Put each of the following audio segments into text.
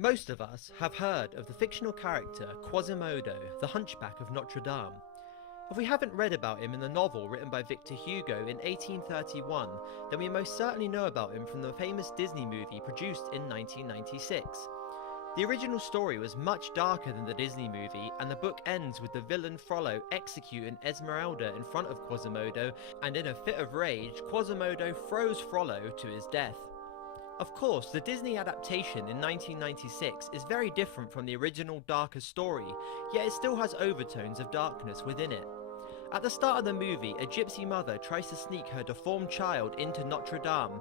Most of us have heard of the fictional character Quasimodo, the Hunchback of Notre Dame. If we haven't read about him in the novel written by Victor Hugo in 1831, then we most certainly know about him from the famous Disney movie produced in 1996. The original story was much darker than the Disney movie, and the book ends with the villain Frollo executing Esmeralda in front of Quasimodo, and in a fit of rage, Quasimodo throws Frollo to his death. Of course, the Disney adaptation in 1996 is very different from the original darker story, yet it still has overtones of darkness within it. At the start of the movie, a gypsy mother tries to sneak her deformed child into Notre Dame.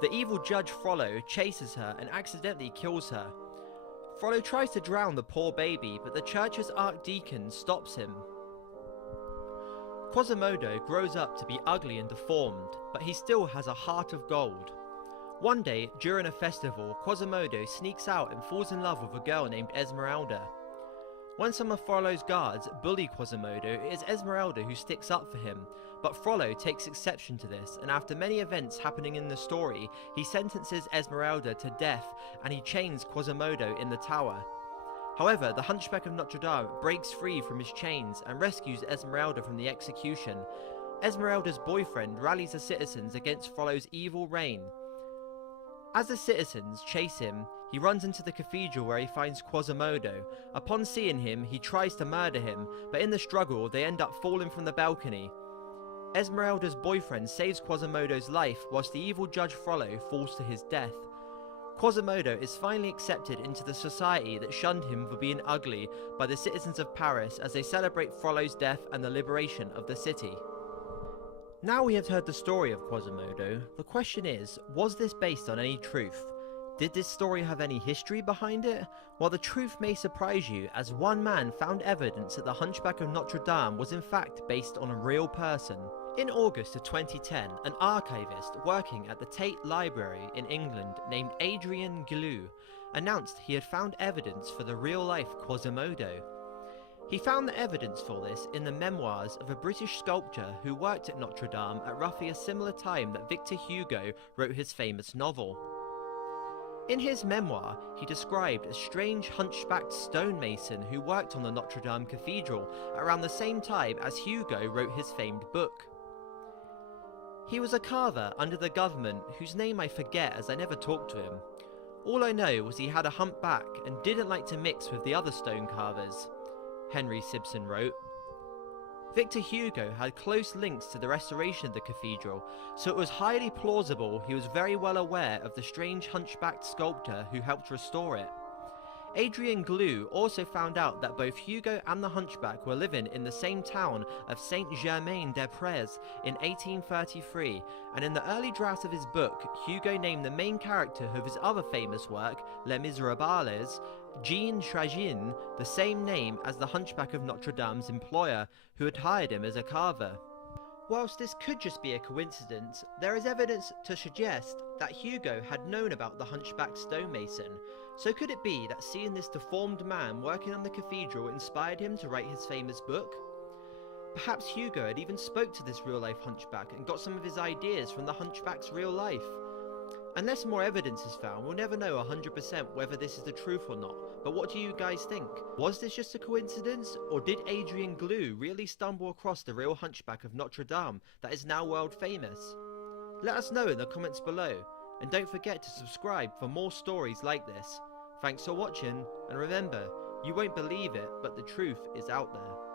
The evil judge Frollo chases her and accidentally kills her. Frollo tries to drown the poor baby, but the church's archdeacon stops him. Quasimodo grows up to be ugly and deformed, but he still has a heart of gold. One day, during a festival, Quasimodo sneaks out and falls in love with a girl named Esmeralda. When some of Frollo's guards bully Quasimodo, it is Esmeralda who sticks up for him, but Frollo takes exception to this, and after many events happening in the story, he sentences Esmeralda to death and he chains Quasimodo in the tower. However, the Hunchback of Notre Dame breaks free from his chains and rescues Esmeralda from the execution. Esmeralda's boyfriend rallies the citizens against Frollo's evil reign. As the citizens chase him, he runs into the cathedral where he finds Quasimodo. Upon seeing him, he tries to murder him, but in the struggle, they end up falling from the balcony. Esmeralda's boyfriend saves Quasimodo's life, whilst the evil judge Frollo falls to his death. Quasimodo is finally accepted into the society that shunned him for being ugly by the citizens of Paris as they celebrate Frollo's death and the liberation of the city. Now we have heard the story of Quasimodo, the question is, was this based on any truth? Did this story have any history behind it? Well, the truth may surprise you, as one man found evidence that the Hunchback of Notre Dame was in fact based on a real person. In August of 2010, an archivist working at the Tate Library in England named Adrian Glue announced he had found evidence for the real-life Quasimodo. He found the evidence for this in the memoirs of a British sculptor who worked at Notre Dame at roughly a similar time that Victor Hugo wrote his famous novel. In his memoir, he described a strange hunchbacked stonemason who worked on the Notre Dame Cathedral around the same time as Hugo wrote his famed book. He was a carver under the government whose name I forget as I never talked to him. All I know was he had a humpback and didn't like to mix with the other stone carvers, Henry Simpson wrote. Victor Hugo had close links to the restoration of the cathedral, so it was highly plausible he was very well aware of the strange hunchbacked sculptor who helped restore it. Adrian Glue also found out that both Hugo and the Hunchback were living in the same town of Saint-Germain-des-Prés in 1833, and in the early drafts of his book, Hugo named the main character of his other famous work, Les Miserables, Jean Chagin, the same name as the Hunchback of Notre Dame's employer, who had hired him as a carver. Whilst this could just be a coincidence, there is evidence to suggest that Hugo had known about the hunchback stonemason, so could it be that seeing this deformed man working on the cathedral inspired him to write his famous book? Perhaps Hugo had even spoke to this real-life hunchback and got some of his ideas from the hunchback's real life. Unless more evidence is found, we'll never know 100% whether this is the truth or not, but what do you guys think? Was this just a coincidence, or did Adrian Glue really stumble across the real Hunchback of Notre Dame that is now world famous? Let us know in the comments below, and don't forget to subscribe for more stories like this. Thanks for watching, and remember, you won't believe it, but the truth is out there.